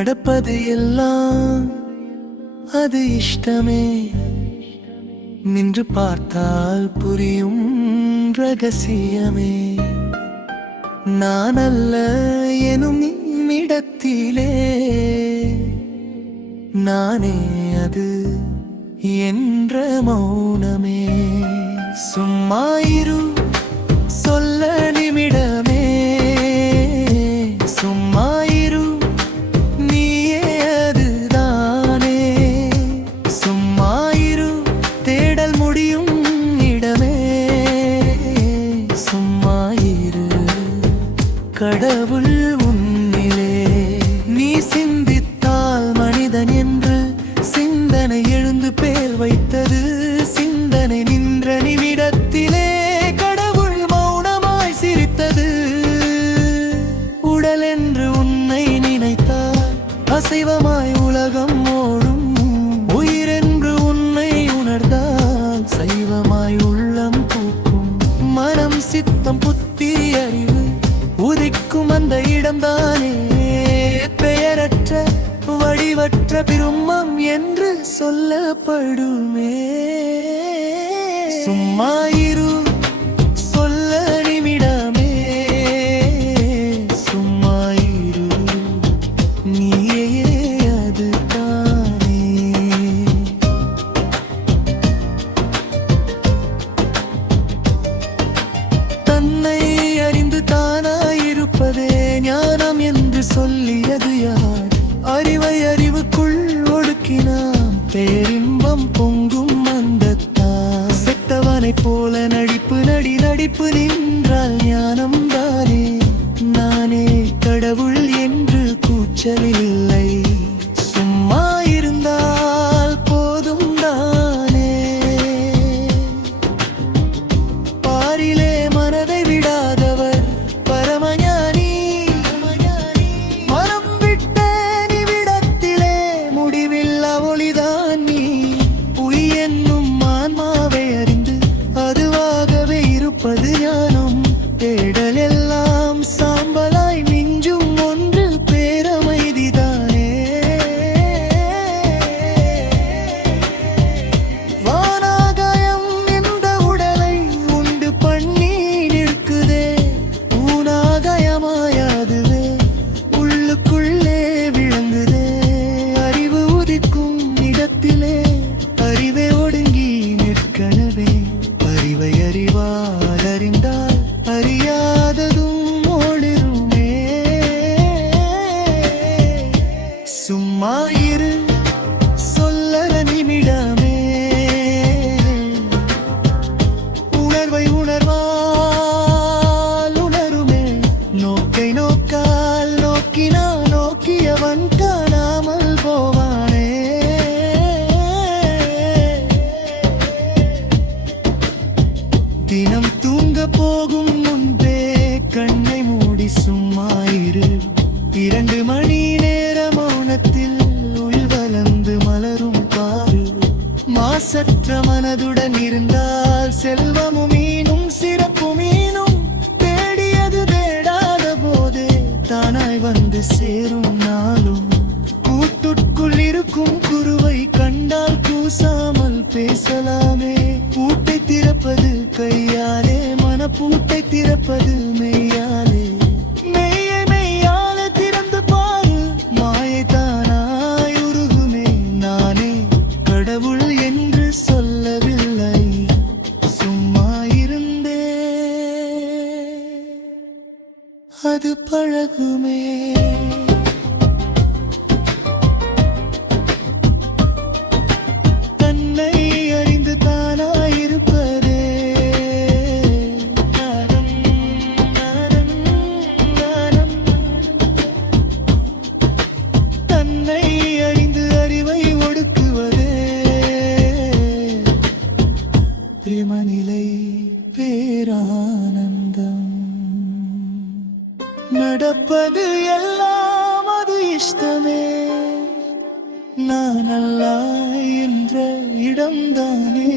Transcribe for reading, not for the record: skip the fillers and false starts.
நடப்பது எல்லாம் அது இஷ்டமே. நின்று பார்த்தால் புரியும் ரகசியமே. நான் அல்ல எனும் நிமிடத்திலே நானே அது என்ற மௌனமே. சும்மாயிரு சொல்ல நிமிடமே. சும்மாயிரு நீயே அதுதானே. சும்மாயிரு தேடல் முடியும் இடமே. சும்மாயிரு கடவுள் உன்னிலே. நீ சிந்தித்தால் மனிதன் என்று சிந்தனை எழுந்து பேர் வைத்தது. சிந்தனை நின்ற நிமிடத்திலே கடவுள் மௌனமாய் சிரித்தது. உடல் என்று உன்னை நினைத்தால் அசைவமாய் உலகம் ஓடும். உயிரென்று உன்னை உணர்ந்தால் சைவமாய் உள்ளம் பூக்கும். மனம் சித்தம் புத்தி அறிவு உதிக்கும் அந்த இடம்தானே பெயரற்ற வடிவற்ற பிரம்மம் என்று சொல்லப்படுமே. சும்மாயிரு சொல்ல நிமிடமே. சும்மாயிரு நீயே அதுதானே. தன்னை அறிந்து தானாயிருப்பதே ஞானம் என்று சொல்லியது யார்? அறிவை அறிவுக்குள் ஒடுக்கினாம் பேரின்பம் பொங்கும் அந்தத்தான். செத்தவனைப் போல நடிப்பு நடிப்பு நின்றால் ஞானம் தானே. நானே கடவுள் என்று கூச்சலில்லை. சும்மா இருந்தால் போதும் தானே. பாரிலே மனதை விடாதவர் பரமஞானி. மனம் விட்ட நிமிடத்திலே முடிவில்லா ஒளிதான் நீ. உய் என்னும் ஆன்மாவை அறிந்து அதுவாகவே இருப்பது ஞானம். தேடல் எல்லாம் சாம்பலாய் மிஞ்சும் ஒன்று பேரமைதிதானே. வானாகாயம் இந்த உடலை உண்டு பண்ணி நிற்குதே. ஊனாகாயமாயாதுவே உள்ளுக்குள்ளே விளங்குதே. அறிவு உதிக்கும் இடத்திலே அறிவே ஒடுங்கி நிற்கனவே. அறிவை அறிவால் அறிந்தால் அறியாததும் ஒளிருமே. சும்மாயிரு சொல்லற நிமிடமே. உணர்வை உணர்வால் உணருமே. நோக்கை நோக்கால் நோக்கினா நோக்கியவன் காணாமல் போவானே. தினம் தூங்க போகும் முன்பே கண்ணை மூடி சும்மாயிரு. 2 மணி நேர மௌனத்தில் உள்வளர்ந்து மலரும் பாரு. மாசற்ற மனதுடன் இருந்தால் செல்வமும் மீனும் சிறப்பு மீனும். தேடியது தேடாத போதே தானாய் வந்து சேரும் நாளும். கூட்டுக்குள் இருக்கும் குருவை கண்டால் கூசாமல் பேசலாமே. பூட்டை திறப்பது கையாலே மனப்பூட்டை திறப்பது மெய்யாலே. மெய்யை மெய்யாலே திறந்து பாரு மாயை தானாய் உருகுமே. நானே கடவுள் என்று சொல்லவில்லை. சும்மா இருந்தே அது பழகுமே. தன்னை அறிந்து தானாயிருப்பதே ஞானம், ஞானம், ஞானம். தன்னை அறிந்து அறிவை ஒடுக்குவதே பிரமநிலை பேரானந்தம். நடப்பது எல்லாம் அது இஷ்டமே. நான் அல்ல என்ற இடம்தானே.